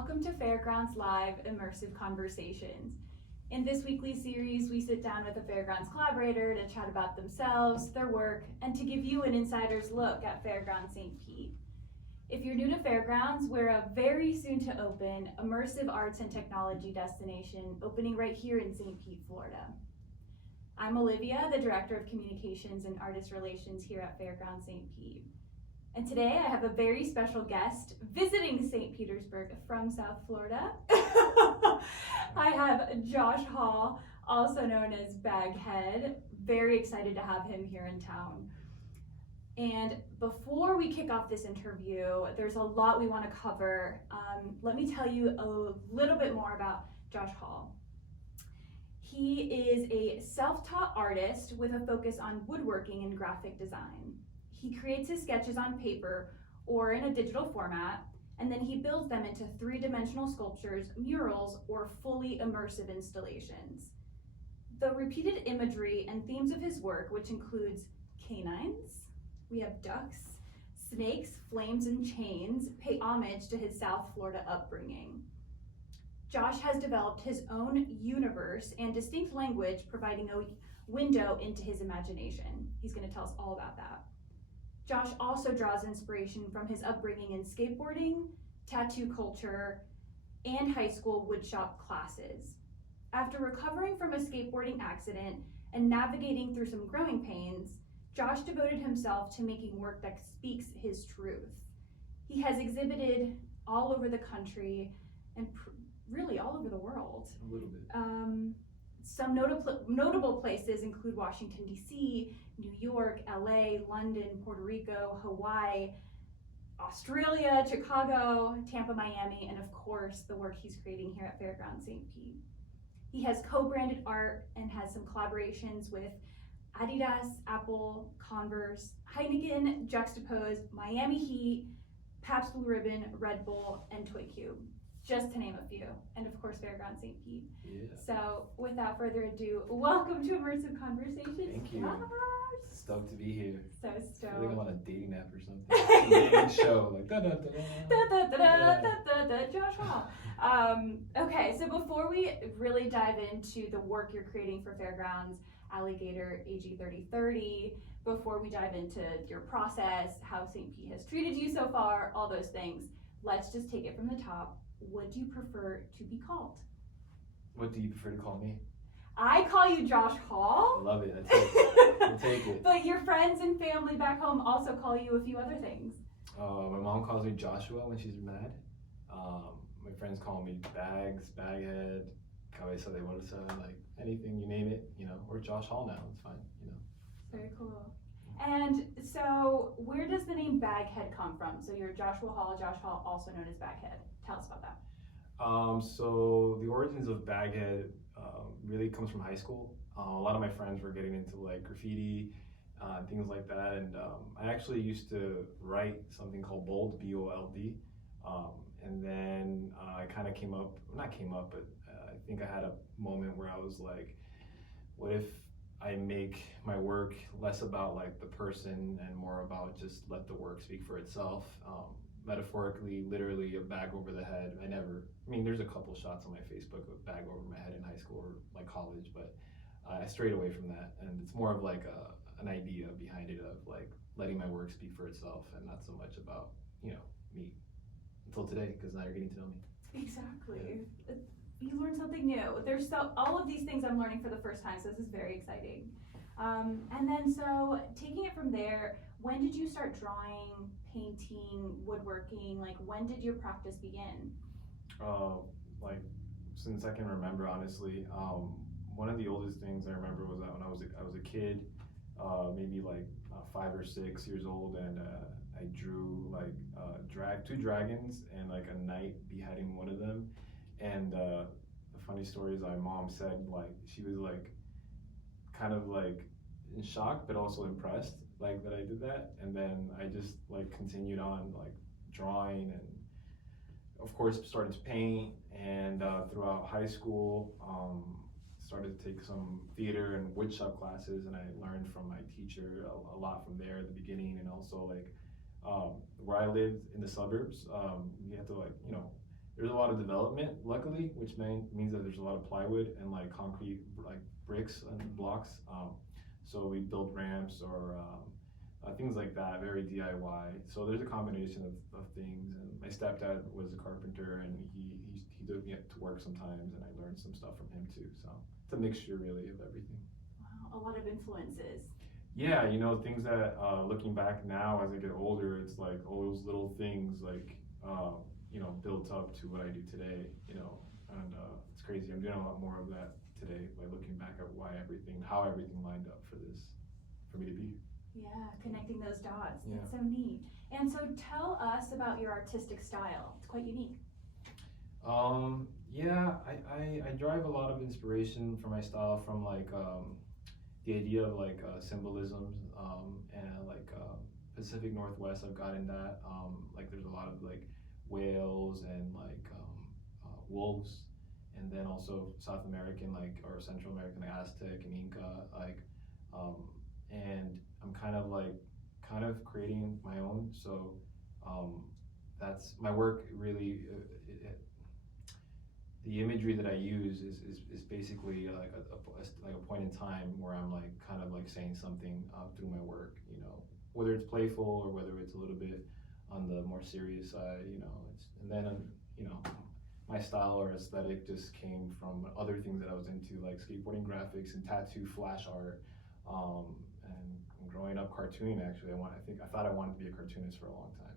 welcome to Fairgrounds Live Immersive Conversations. In this weekly series, we sit down with a Fairgrounds collaborator to chat about themselves, their work, and to give you an insider's look at Fairground St. Pete. If you're new to Fairgrounds, we're a very soon to open immersive arts and technology destination opening right here in St. Pete, Florida. I'm Olivia, the Director of Communications and Artist Relations here at Fairground St. Pete. And today I have a very special guest visiting St. Petersburg from South Florida. I have Josh Hall, also known as Baghead. Very excited to have him here in town. And before we kick off this interview, there's a lot we want to cover. Let me tell you a little bit more about Josh Hall. He is a self-taught artist with a focus on woodworking and graphic design. He creates his sketches on paper or in a digital format, and then he builds them into three-dimensional sculptures, murals, or fully immersive installations. The repeated imagery and themes of his work, which includes canines, we have ducks, snakes, flames, and chains, pay homage to his South Florida upbringing. Josh has developed his own universe and distinct language, providing a window into his imagination. He's going to tell us all about that. Josh also draws inspiration from his upbringing in skateboarding, tattoo culture, and high school woodshop classes. After recovering from a skateboarding accident and navigating through some growing pains, Josh devoted himself to making work that speaks his truth. He has exhibited all over the country and really all over the world. A little bit. Some notable places include Washington, D.C., New York, LA, London, Puerto Rico, Hawaii, Australia, Chicago, Tampa, Miami, and of course, the work he's creating here at Fairground St. Pete. He has co-branded art and has some collaborations with Adidas, Apple, Converse, Heineken, Juxtaposed, Miami Heat, Pabst Blue Ribbon, Red Bull, and Toy Cube, just to name a few, and of course Fairground St. Pete. Yeah. So without further ado, welcome to Immersive Conversations. Thank you. Josh. Stoked to be here. So I feel stoked. like I'm on a dating app or something. A dating show, like da da da da. Josh Hall. Okay, so before we really dive into the work you're creating for Fairgrounds, Alligator AG 3030, before we dive into your process, how St. Pete has treated you so far, all those things, let's just take it from the top. What do you prefer to be called? What do you prefer to call me? I call you Josh I Hall. love it. I take it. I'll take it. But your friends and family back home also call you a few other things. My mom calls me Joshua when she's mad. My friends call me Bags, Baghead, Cabeza de Bolsa, like anything you name it, or Josh Hall now. It's fine, Very cool. And so where does the name Baghead come from? So you're Josh Hall, also known as Baghead. Tell us about that. So the origins of Baghead really comes from high school. A lot of my friends were getting into like graffiti, things like that, and I actually used to write something called Bold, B-O-L-D, and then I kind of but I think I had a moment where I was like, what if I make my work less about like the person and more about just let the work speak for itself. Metaphorically, literally a bag over the head. There's a couple shots on my Facebook of a bag over my head in high school or like college, but I strayed away from that. And it's more of like an idea behind it of like letting my work speak for itself and not so much about, me until today, because now you're getting to know me. Exactly. Yeah. You learn something new. All of these things I'm learning for the first time, so this is very exciting. And then so taking it from there, when did you start drawing, painting, woodworking? Like when did your practice begin? Like since I can remember, honestly. One of the oldest things I remember was that when I was a kid, maybe like 5 or 6 years old, and I drew like two dragons and like a knight beheading one of them. And the funny story is my mom said like she was like kind of like in shock but also impressed like that I did that, and then I just like continued on like drawing, and of course started to paint, and throughout high school started to take some theater and woodshop classes, and I learned from my teacher a lot from there at the beginning. And also like where I lived in the suburbs, you have to like, there's a lot of development, luckily, which means that there's a lot of plywood and like concrete, like bricks and blocks. So we built ramps or things like that, very DIY. So there's a combination of things. And my stepdad was a carpenter, and he took me to work sometimes, and I learned some stuff from him too. So it's a mixture really of everything. Wow, a lot of influences. Yeah, things that looking back now as I get older, it's like all those little things like built up to what I do today. And it's crazy. I'm doing a lot more of that today by looking back at how everything lined up for me to be here. Yeah, connecting those dots. Yeah. That's so neat. And so tell us about your artistic style. It's quite unique. Yeah, I drive a lot of inspiration for my style from like the idea of like symbolism and like Pacific Northwest. I've gotten that. Like there's a lot of like whales and like wolves, and then also South American or Central American, like Aztec and Inca, and I'm kind of creating my own. So that's my work really. The imagery that I use is basically like a point in time where I'm like kind of like saying something through my work, whether it's playful or whether it's a little bit on the more serious side, and then my style or aesthetic just came from other things that I was into, like skateboarding, graphics, and tattoo, flash art, and growing up cartooning. Actually, I thought I wanted to be a cartoonist for a long time.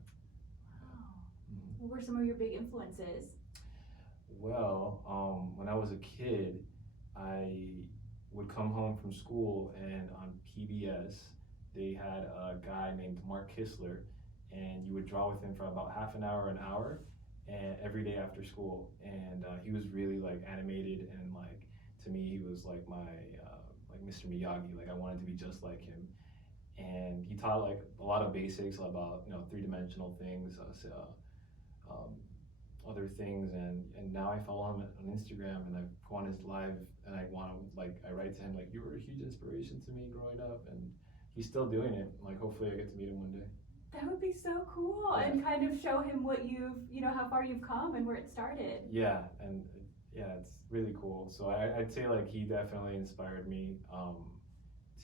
Wow. What were some of your big influences? Well, when I was a kid, I would come home from school, and on PBS, they had a guy named Mark Kistler, and you would draw with him for about half an hour, and every day after school. And he was really like animated, and like to me, he was like my like Mr. Miyagi. Like I wanted to be just like him. And he taught like a lot of basics about three-dimensional things. Other things, and now I follow him on Instagram, and I go on his live, and I write to him like, you were a huge inspiration to me growing up, and he's still doing it. Like hopefully I get to meet him one day. That would be so cool, and kind of show him what how far you've come and where it started. Yeah, and yeah, it's really cool. So I'd say like he definitely inspired me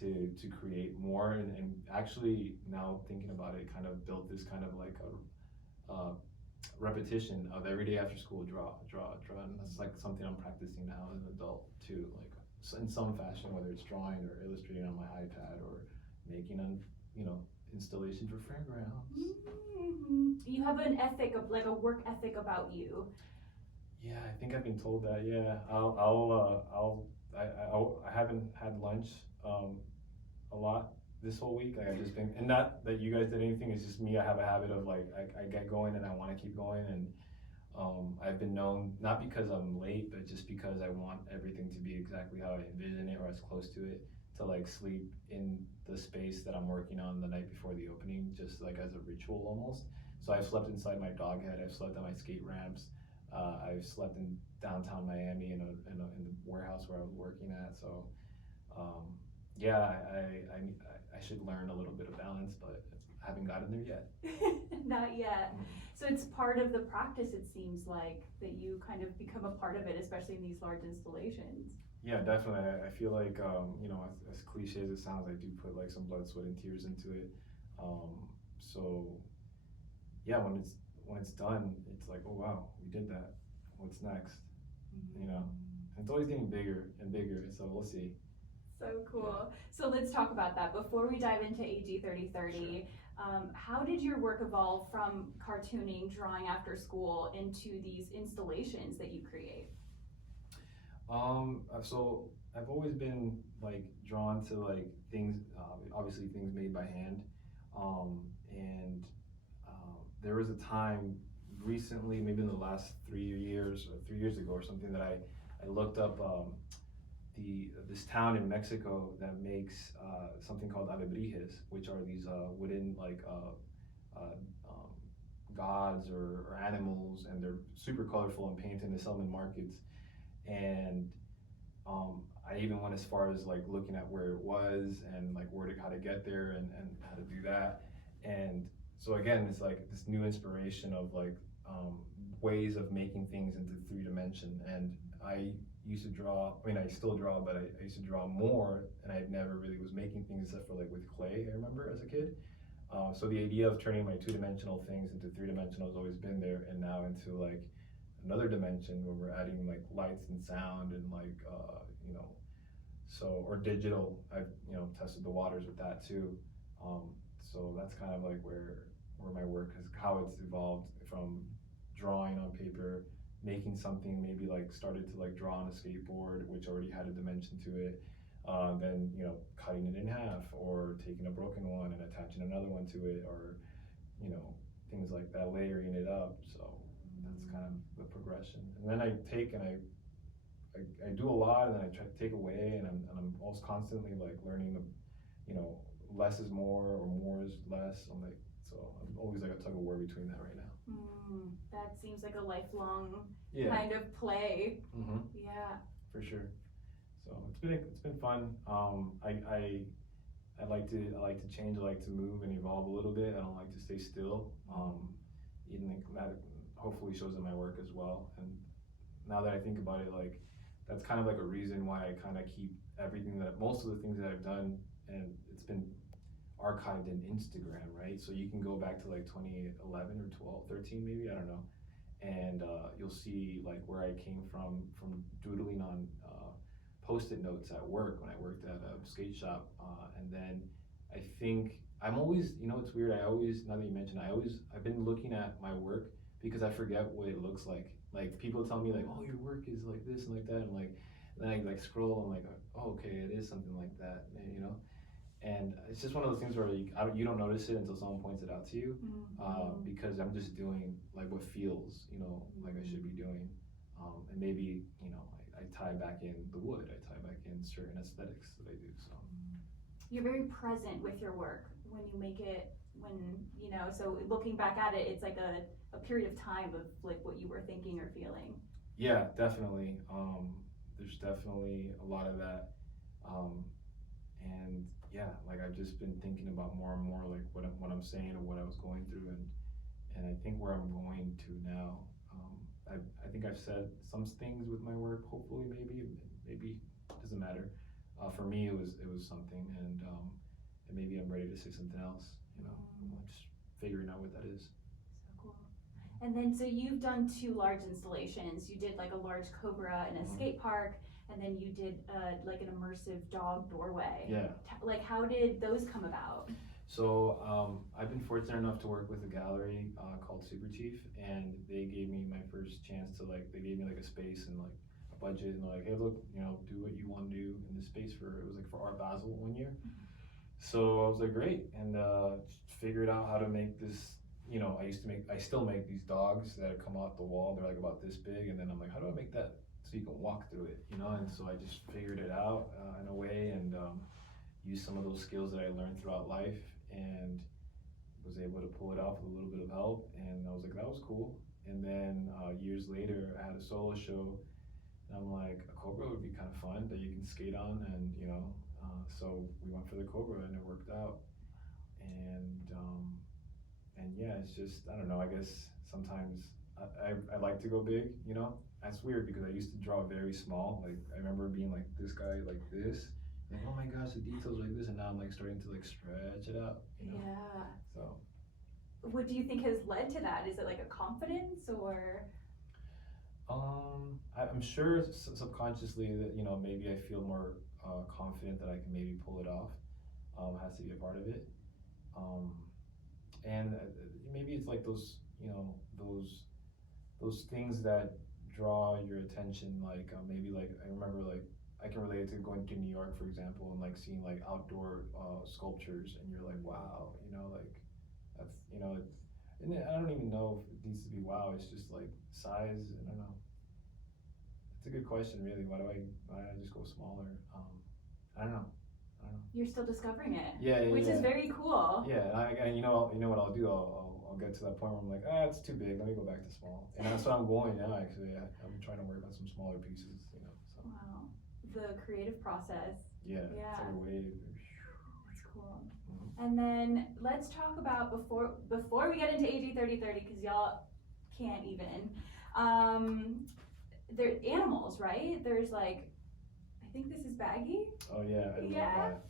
to create more, and actually now thinking about it, kind of built this kind of like a repetition of every day after school, draw, and that's like something I'm practicing now as an adult too, like in some fashion, whether it's drawing or illustrating on my iPad or making an installation for Fairgrounds. Mm-hmm. You have an ethic of like a work ethic about you. Yeah, I think I've been told that. Yeah, I haven't had lunch a lot this whole week. Like I've just been, and not that you guys did anything, it's just me. I have a habit of like I get going and I want to keep going, and I've been known, not because I'm late, but just because I want everything to be exactly how I envision it or as close to it, to like sleep in the space that I'm working on the night before the opening, just like as a ritual almost. So I've slept inside my dog head, I've slept on my skate ramps, I've slept in downtown Miami in the warehouse where I was working at. So yeah, I should learn a little bit of balance, but I haven't gotten there yet. Not yet. So it's part of the practice, it seems like, that you kind of become a part of it, especially in these large installations. Yeah, definitely. I feel like, as cliche as it sounds, I do put like some blood, sweat, and tears into it. So yeah, when it's done, it's like, oh wow, we did that. What's next? Mm-hmm. And it's always getting bigger and bigger, so we'll see. So cool. So let's talk about that. Before we dive into AG 3030, sure. How did your work evolve from cartooning, drawing after school, into these installations that you create? So I've always been like drawn to like things, obviously things made by hand. And there was a time recently, maybe in the last 3 years or 3 years ago or something, that I looked up this town in Mexico that makes something called alebrijes, which are these wooden like gods or animals, and they're super colorful and painted, and they sell them in markets. And I even went as far as like looking at where it was and like how to get there and how to do that. And so again, it's like this new inspiration of like ways of making things into 3 dimension. And I used to draw, I mean, I still draw, but I used to draw more, and I never really was making things except for like with clay, I remember as a kid. So the idea of turning my 2-dimensional things into 3-dimensional has always been there, and now into like another dimension where we're adding like lights and sound and like, you know, so, or digital. I've, you know, tested the waters with that too. So that's kind of like where my work has, how it's evolved from drawing on paper, making something, maybe like started to like draw on a skateboard, which already had a dimension to it. Then, you know, cutting it in half, or taking a broken one and attaching another one to it, or, you know, things like that, layering it up. So that's kind of the progression. And then I take and I do a lot, and then I try to take away, and I'm always constantly like learning the, you know, less is more or more is less. I'm like, so I'm always like a tug of war between that right now. That seems like a lifelong Yeah. kind of play. Mm-hmm. Yeah. For sure. So it's been fun. I like to change. I like to move and evolve a little bit. I don't like to stay still. Even that hopefully shows in my work as well. And now that I think about it, like that's kind of like a reason why I kind of keep everything that, most of the things that I've done, and it's been archived in Instagram, right? So you can go back to like 2011 or 12, 13 maybe, I don't know. And you'll see like where I came from doodling on Post-it notes at work when I worked at a skate shop. And then I think I'm always, you know, it's weird. I always, now that you mention, I've been looking at my work because I forget what it looks like. Like people tell me like, oh, your work is like this and like that. And like, then I like scroll and like, oh, okay, it is something like that, you know? And it's just one of those things where you don't notice it until someone points it out to you, because I'm just doing like what feels, you know, like I should be doing. And maybe, you know, I tie back in the wood, I tie back in certain aesthetics that I do, so. You're very present with your work when you make it, when, you know, so looking back at it, it's like a period of time of like what you were thinking or feeling. Yeah, definitely. There's definitely a lot of that. And yeah, like I've just been thinking about more and more like what I'm saying or what I was going through, and I think where I'm going to now. I think I've said some things with my work. Hopefully, maybe doesn't matter. For me, it was something, and maybe I'm ready to say something else. You know, I'm just figuring out what that is. So cool. And then, so you've done 2 large installations. You did like a large cobra in a skate park, and then you did like an immersive dog doorway. Yeah. Like, how did those come about? So I've been fortunate enough to work with a gallery called Super Chief, and they gave me my first chance to like, they gave me like a space and like a budget, and they're like, hey, look, you know, do what you want to do in this space it was like for Art Basel 1 year. So I was like, great, and figured out how to make this. You know, I still make these dogs that come out the wall. They're like about this big, and then I'm like, how do I make that so you can walk through it, you know? And so I just figured it out in a way, and used some of those skills that I learned throughout life, and was able to pull it off with a little bit of help. And I was like, that was cool. And then years later, I had a solo show, and I'm like, a Cobra would be kind of fun that you can skate on, and you know, so we went for the Cobra, and it worked out. And yeah, it's just, I don't know, I guess sometimes I like to go big, you know? That's weird because I used to draw very small. Like I remember being like this guy like this, like, oh my gosh, the details like this, and now I'm like starting to like stretch it out, you know? Yeah. So. What do you think has led to that? Is it like a confidence, or? I'm sure subconsciously that, you know, maybe I feel more confident that I can maybe pull it off. Has to be a part of it. And maybe it's like those, you know, those things that draw your attention, like maybe like I remember like I can relate it to going to New York, for example, and like seeing like outdoor sculptures, and you're like, wow, you know, like that's, you know, and I don't even know if it needs to be wow. It's just like size. I don't know. It's a good question, really. Why do I just go smaller? I don't know. You're still discovering it. Yeah, which is very cool. Yeah, and you know what I'll do? I'll get to that point where I'm like, it's too big. Let me go back to small. And that's what I'm going now. Actually, I'm trying to work on some smaller pieces. You know. So. Wow, the creative process. Yeah. It's like a wave. That's cool. And then let's talk about before we get into AG 3030, because y'all can't even. They're animals, right? There's like, I think this is Baggy. Oh yeah, I love that.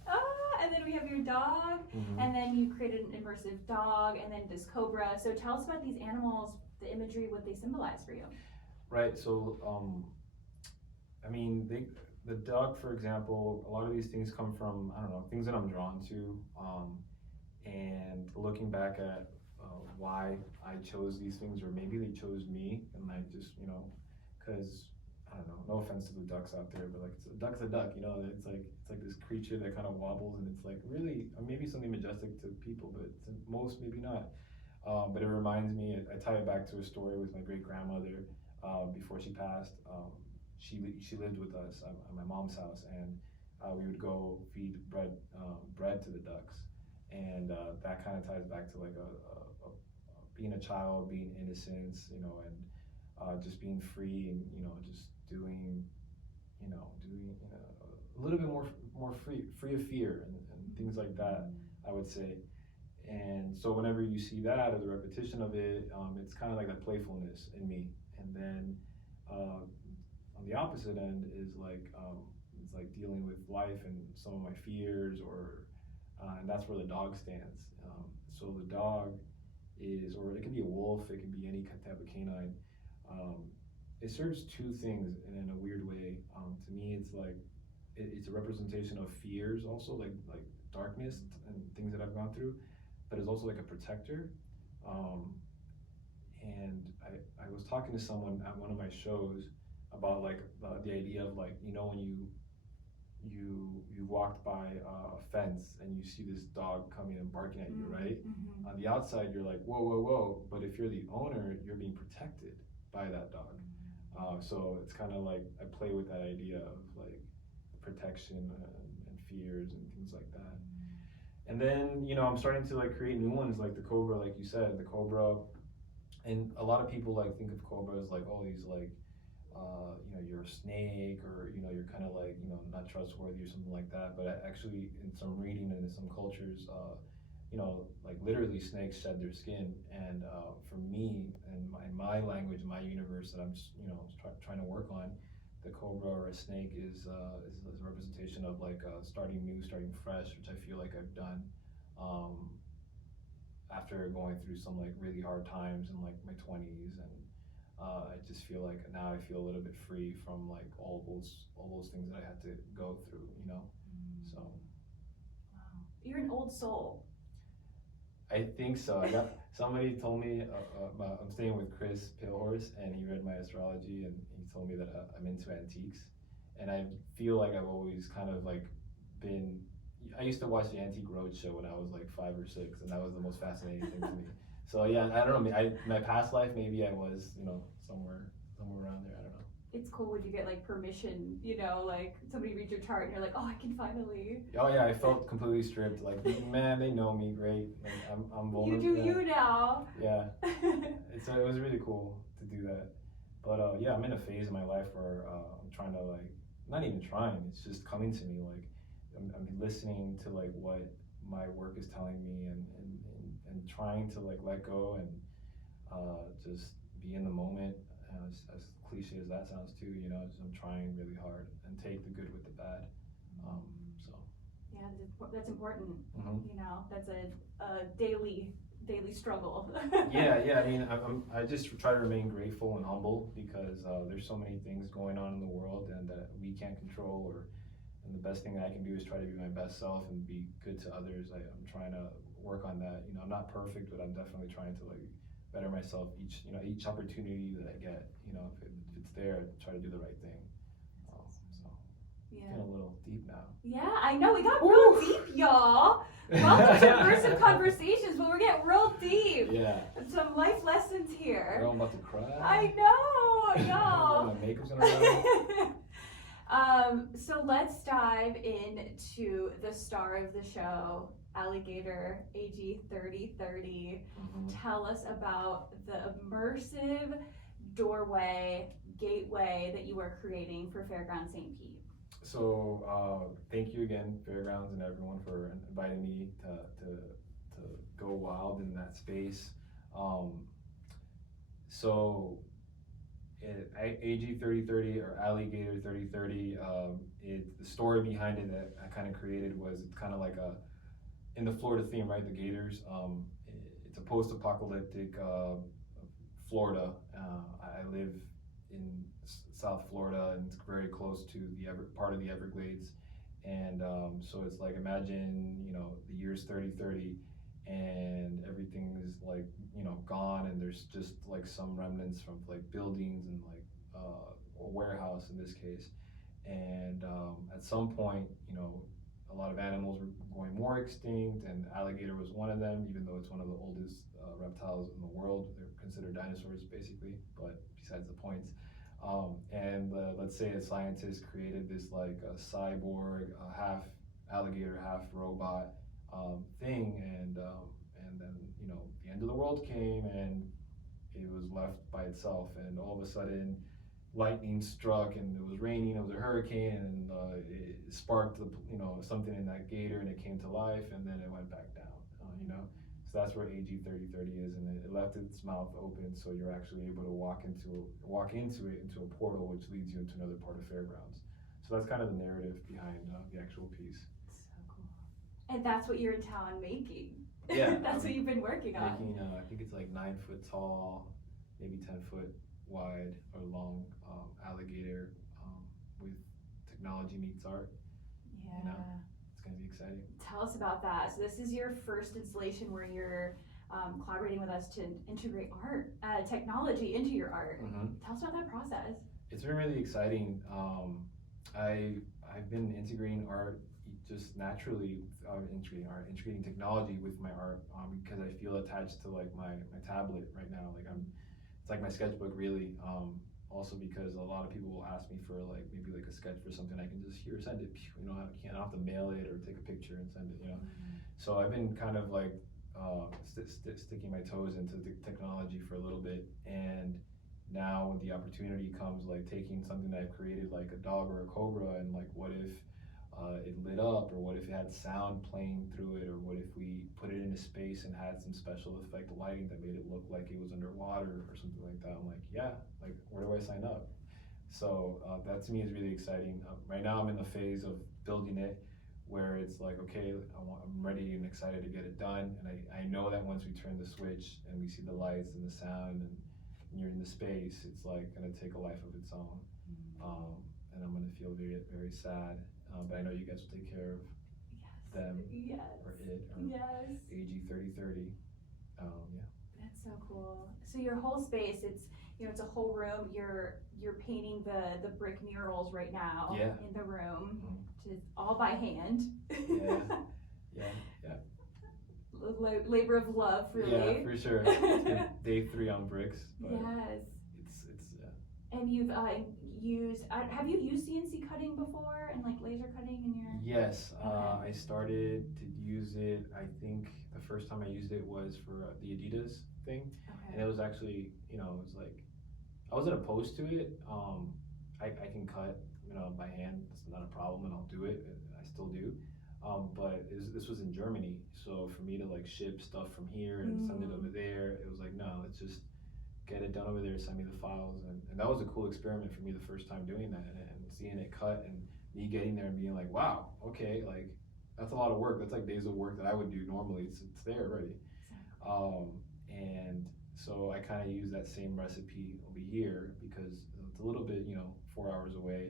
And then we have your dog, and then you created an immersive dog, and then this cobra. So tell us about these animals, the imagery, what they symbolize for you. Right. So, I mean, the dog, for example, a lot of these things come from, I don't know, things that I'm drawn to, and looking back at why I chose these things, or maybe they chose me, and I just, because I don't know, no offense to the ducks out there, but like a duck's a duck, it's like this creature that kind of wobbles, and it's like really maybe something majestic to people, but to most maybe not. But it reminds me, I tie it back to a story with my great grandmother before she passed. She lived with us at my mom's house, and we would go feed bread to the ducks, and that kind of ties back to like a being a child, being innocence, and just being free, and just doing a little bit more free of fear and things like that, I would say. And so whenever you see that or the repetition of it, it's kind of like that playfulness in me. And then on the opposite end is like it's like dealing with life and some of my fears, or and that's where the dog stands. So the dog is, or it can be a wolf, it can be any type of canine. It serves two things in a weird way. To me, it's like it's a representation of fears, also like darkness and things that I've gone through, but it's also like a protector. And I was talking to someone at one of my shows about like the idea of like, when you walked by a fence and you see this dog coming and barking at you, right? On the outside, you're like, whoa, whoa, whoa. But if you're the owner, you're being protected by that dog. So it's kind of like I play with that idea of like protection and fears and things like that. And then, I'm starting to like create new ones, like the cobra, like you said, the cobra. And a lot of people like think of cobra as like, oh, these like, you're a snake, or, you're kind of like, not trustworthy or something like that. But actually, in some reading and in some cultures, like literally snakes shed their skin. And for me, and in my language, my universe that I'm, trying to work on, the cobra or a snake is a representation of like starting new, starting fresh, which I feel like I've done after going through some like really hard times in like my 20s, and I just feel like now I feel a little bit free from like all those things that I had to go through, So. Wow, you're an old soul. I think so. Somebody told me I'm staying with Chris Palehorse, and he read my astrology, and he told me that I'm into antiques, and I feel like I've always kind of like been. I used to watch the Antique Roadshow when I was like 5 or 6, and that was the most fascinating thing to me. So yeah, I don't know. My past life, maybe I was, somewhere around there. I don't know. It's cool when you get like permission, like somebody reads your chart and you're like, oh, I can finally. Oh yeah, I felt completely stripped. Like, man, they know me great. Like, I'm vulnerable. You do you now. Yeah, it was really cool to do that. But yeah, I'm in a phase in my life where I'm trying to like, not even trying. It's just coming to me. Like, I'm listening to like what my work is telling me, and trying to like let go and just be in the moment. As cliche as that sounds too, I'm trying really hard and take the good with the bad. So. Yeah, that's important. That's a daily struggle. yeah. I mean, I just try to remain grateful and humble, because there's so many things going on in the world and that we can't control, and the best thing that I can do is try to be my best self and be good to others. I'm trying to work on that. I'm not perfect, but I'm definitely trying to like better myself each opportunity that I get. If it's there, try to do the right thing. So yeah, getting a little deep now. Yeah, I know, we got real deep, y'all. Welcome to Immersive Conversations, but we're getting real deep. Yeah. Some life lessons here. Girl, I'm about to cry. I know, y'all. My makeup's gonna run. So let's dive into the star of the show, Alligator, AG 3030. Tell us about the immersive gateway that you are creating for Fairground St. Pete. So thank you again, Fairgrounds and everyone, for inviting me to go wild in that space. So AG3030 or Alligator 3030, the story behind it that I kind of created was it's kind of like in the Florida theme, right? The Gators. It's a post-apocalyptic Florida. I live in South Florida, and it's very close to the part of the Everglades. And so it's like, imagine, the year's 3030, and everything is like, gone, and there's just like some remnants from like buildings and like a warehouse in this case. And at some point, a lot of animals were going more extinct, and alligator was one of them, even though it's one of the oldest reptiles in the world. They're considered dinosaurs basically, but besides the points. And let's say a scientist created this like a cyborg, half alligator, half robot thing, and then the end of the world came, and it was left by itself, and all of a sudden lightning struck, and it was raining, it was a hurricane, and it sparked something in that gator, and it came to life, and then it went back down. So that's where AG3030 is, and it left its mouth open, so you're actually able to walk into a portal, which leads you into another part of Fairgrounds. So that's kind of the narrative behind the actual piece. So cool. And that's what you're in town making. Yeah. That's what you've been working on. Making, I think it's like 9 foot tall, maybe 10 foot wide or long alligator with technology meets art. Yeah. It's going to be exciting. Tell us about that. So this is your first installation where you're collaborating with us to integrate art, technology into your art. Mm-hmm. Tell us about that process. It's been really exciting. I've been integrating art just naturally, integrating technology with my art because I feel attached to like my tablet right now. Like it's like my sketchbook really. Also because a lot of people will ask me for like maybe like a sketch for something, I can just send it. I don't have to mail it or take a picture and send it. Mm-hmm. So I've been kind of like sticking my toes into the technology for a little bit, and now the opportunity comes like taking something that I've created, like a dog or a cobra, and like what if it lit up, or what if it had sound playing through it, or what if we put it into space and had some special effect lighting that made it look like it was underwater or something like that. I'm like, yeah, like where do I sign up? So that to me is really exciting. Right now I'm in the phase of building it, where it's like, okay, I'm ready and excited to get it done, and I know that once we turn the switch and we see the lights and the sound and you're in the space, it's like gonna take a life of its own. And I'm gonna feel very, very sad. But I know you guys will take care of them, or it, or AG3030. Yeah. That's so cool. So your whole space, it's a whole room. You're painting the brick murals right now in the room, just all by hand. Yeah. Labor of love, really. Yeah, for sure. It's been day 3 on bricks. Yes. It's And you've have you used CNC cutting before, and like laser cutting in your? Yes, Okay. I started to use it. I think the first time I used it was for the Adidas thing, and it was actually, it was like, I wasn't opposed to it. I can cut, by hand. It's not a problem, and I'll do it. I still do. But this was in Germany, so for me to like ship stuff from here and send it over there, it was like, no, let's just get it done over there, send me the files, and that was a cool experiment for me the first time doing that, and seeing it cut, and me getting there and being like, wow, okay, like that's a lot of work. That's like days of work that I would do normally. It's there already. And so I kind of use that same recipe over here because it's a little bit, 4 hours away.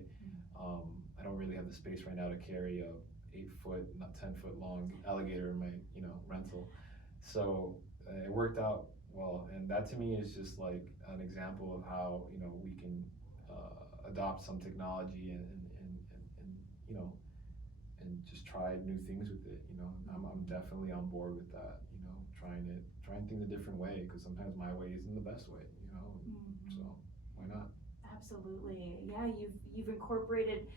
I don't really have the space right now to carry a 8 foot, not 10 foot long alligator in my, rental. So it worked out well, and that to me is just like an example of how we can adopt some technology and and just try new things with it. I'm definitely on board with that. Trying things a different way, because sometimes my way isn't the best way. So why not? Absolutely, yeah. You've incorporated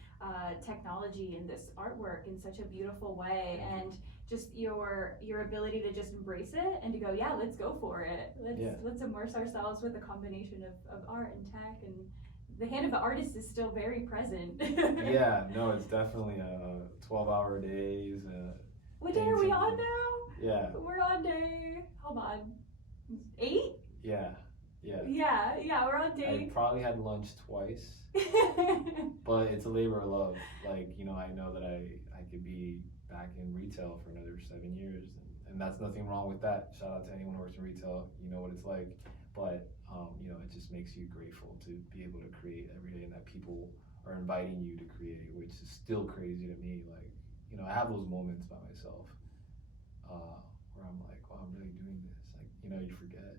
technology in this artwork in such a beautiful way, and just your ability to just embrace it and to go, yeah, let's go for it. Let's immerse ourselves with a combination of art and tech, and the hand of the artist is still very present. Yeah, no, it's definitely 12-hour days. What day are we on now? Yeah. We're on day, hold on, 8? Yeah. Yeah. Yeah, we're on I date. probably had lunch twice, but it's a labor of love. Like, you know, I know that I could be back in retail for another 7 years, and that's nothing wrong with that. Shout out to anyone who works in retail. You know what it's like. But, you know, it just makes you grateful to be able to create every day and that people are inviting you to create, which is still crazy to me. Like, you know, I have those moments by myself where I'm like, wow, I'm really doing this. Like, you know, you forget.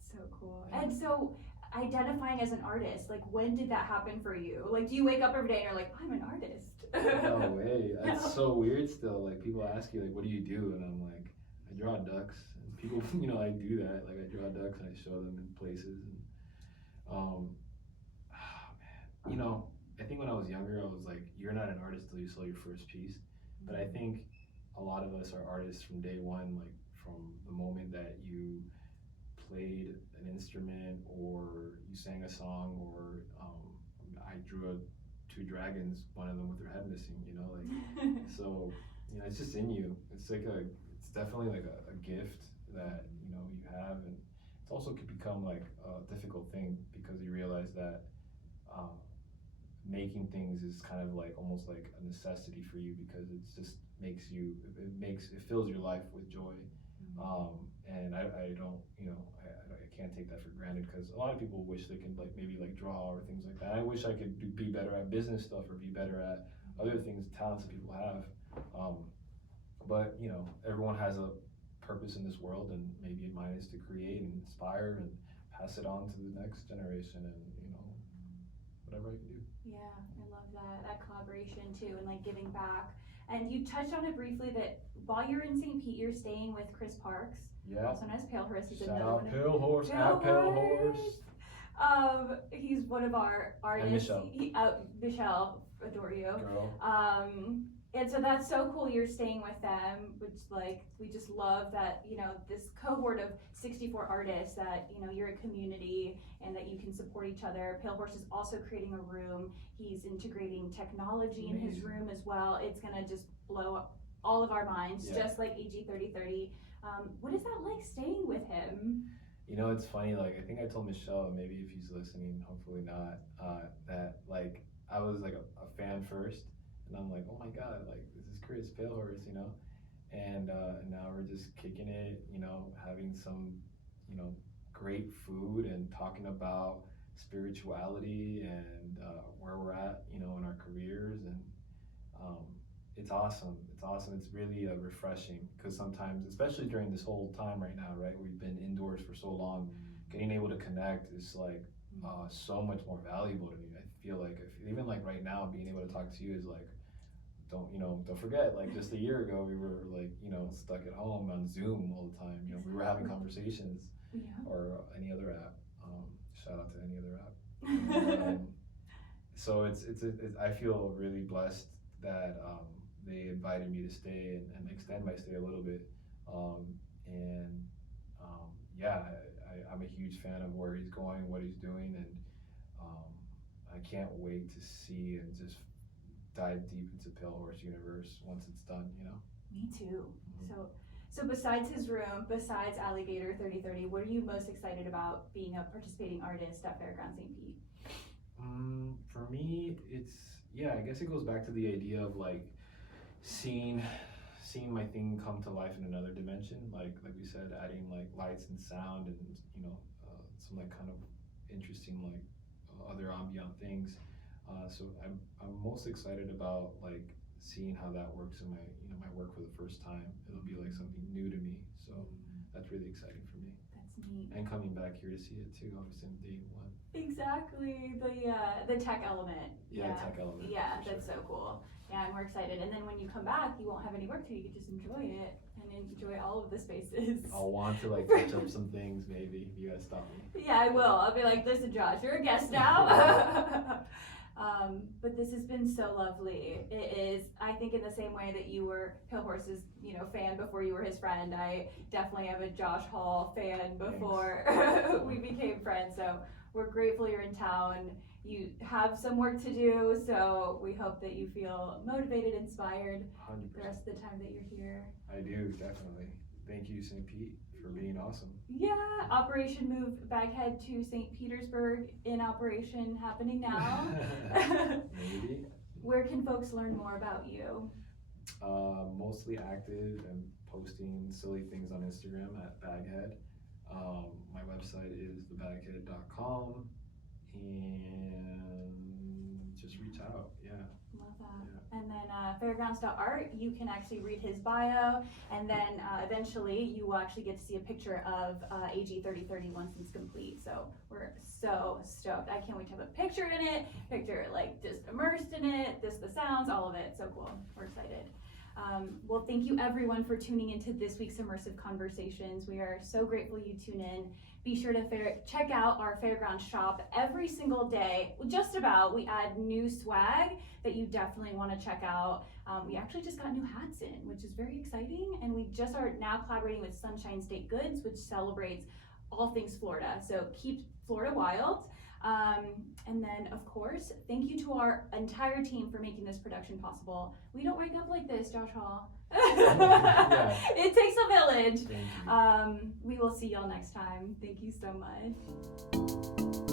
So cool. Yeah. And so, identifying as an artist, like, when did that happen for you? Like, do you wake up every day and you're like, I'm an artist? No way. That's No. so weird still. Like, people ask you, like, what do you do? And I'm like, I draw ducks. And people, you know, I do that. Like, I draw ducks and I show them in places. And, man, you know, I think when I was younger, I was like, you're not an artist till you sell your first piece. But I think a lot of us are artists from day one, like, from the moment that you played an instrument or you sang a song or I drew two dragons, one of them with their head missing, you know, like, so, you know, it's just in you. It's like it's definitely like a gift that, you know, you have, and it also could become like a difficult thing because you realize that making things is kind of like almost like a necessity for you because it just makes you, it fills your life with joy. And I don't, you know, I can't take that for granted because a lot of people wish they can like maybe like draw or things like that. I wish I could be better at business stuff or be better at other things, talents that people have. But you know, everyone has a purpose in this world, and maybe mine is to create and inspire and pass it on to the next generation, and you know, whatever I can do. Yeah, I love that collaboration too, and like giving back. And you touched on it briefly that while you're in St. Pete, you're staying with Chris Parks, Yeah. also known as Pale Horse. He's Shout a out known Pale Horse, at Pale Horse. He's one of our artists. Michelle. Michelle, adore you. Girl. And so that's so cool you're staying with them, which like we just love that, you know, this cohort of 64 artists that, you know, you're a community and that you can support each other. Pale Horse is also creating a room. He's integrating technology in his room as well. It's gonna just blow up all of our minds, just like AG 3030. What is that like staying with him? You know, it's funny, like, I think I told Michelle, maybe if he's listening, hopefully not, that, like, I was, like, a fan first, and I'm like, oh my god, like, this is Chris, Pale Horse, you know? And now we're just kicking it, you know, having some, you know, great food and talking about spirituality and where we're at, you know, in our careers, and it's awesome. It's awesome. It's really refreshing because sometimes, especially during this whole time right now, right, we've been indoors for so long, getting able to connect is like so much more valuable to me. I feel like even like right now, being able to talk to you is like, don't forget, like just a year ago, we were like, you know, stuck at home on Zoom all the time. You know, we were having conversations or any other app. Shout out to any other app. So it's I feel really blessed that they invited me to stay and extend my stay a little bit. Yeah, I'm a huge fan of where he's going, what he's doing, and I can't wait to see and just dive deep into Pale Horse universe once it's done, you know? Me too. So besides his room, besides Alligator 3030, what are you most excited about being a participating artist at Fairground St. Pete? For me, I guess it goes back to the idea of like seeing my thing come to life in another dimension, like we said, adding like lights and sound and you know some like kind of interesting like other ambient things. So I'm most excited about like seeing how that works in my work for the first time. It'll be like something new to me, so that's really exciting for me. That's neat. And coming back here to see it too, obviously on day one. Exactly, the tech element. Yeah, tech element. Yeah, that's so cool. Yeah, and we're excited. And then when you come back, you won't have any work to do. You can just enjoy it and enjoy all of the spaces. I'll want to like touch up some things maybe. You gotta stop me. Yeah, I will. I'll be like, listen, Josh, you're a guest now. But this has been so lovely. It is, I think, in the same way that you were Pale Horse's, you know, fan before you were his friend. I definitely am a Josh Hall fan before we became friends. So we're grateful you're in town. You have some work to do, so we hope that you feel motivated, inspired 100%. the rest of the time that you're here. I do, definitely. thank you, St. Pete, for being awesome. Yeah, Operation Move Baghead to St. Petersburg in operation happening now. Maybe. Where can folks learn more about you? Mostly active and posting silly things on Instagram at Baghead. My website is thebaghead.com, and just reach out. Yeah. Love that. Yeah. And then fairgrounds.art, you can actually read his bio, and then eventually you will actually get to see a picture of AG 3030 once it's complete. So we're so stoked. I can't wait to have a picture in it, like just immersed in it, just the sounds, all of it. So cool. We're excited. Well, thank you everyone for tuning into this week's Immersive Conversations. We are so grateful you tune in. Be sure to check out our Fairground shop every single day. Just about, we add new swag that you definitely want to check out. We actually just got new hats in, which is very exciting. And we just are now collaborating with Sunshine State Goods, which celebrates all things Florida. So keep Florida wild. And then, of course, thank you to our entire team for making this production possible. We don't wake up like this, Josh Hall. Yeah. It takes a village. Thank you. We will see y'all next time. Thank you so much.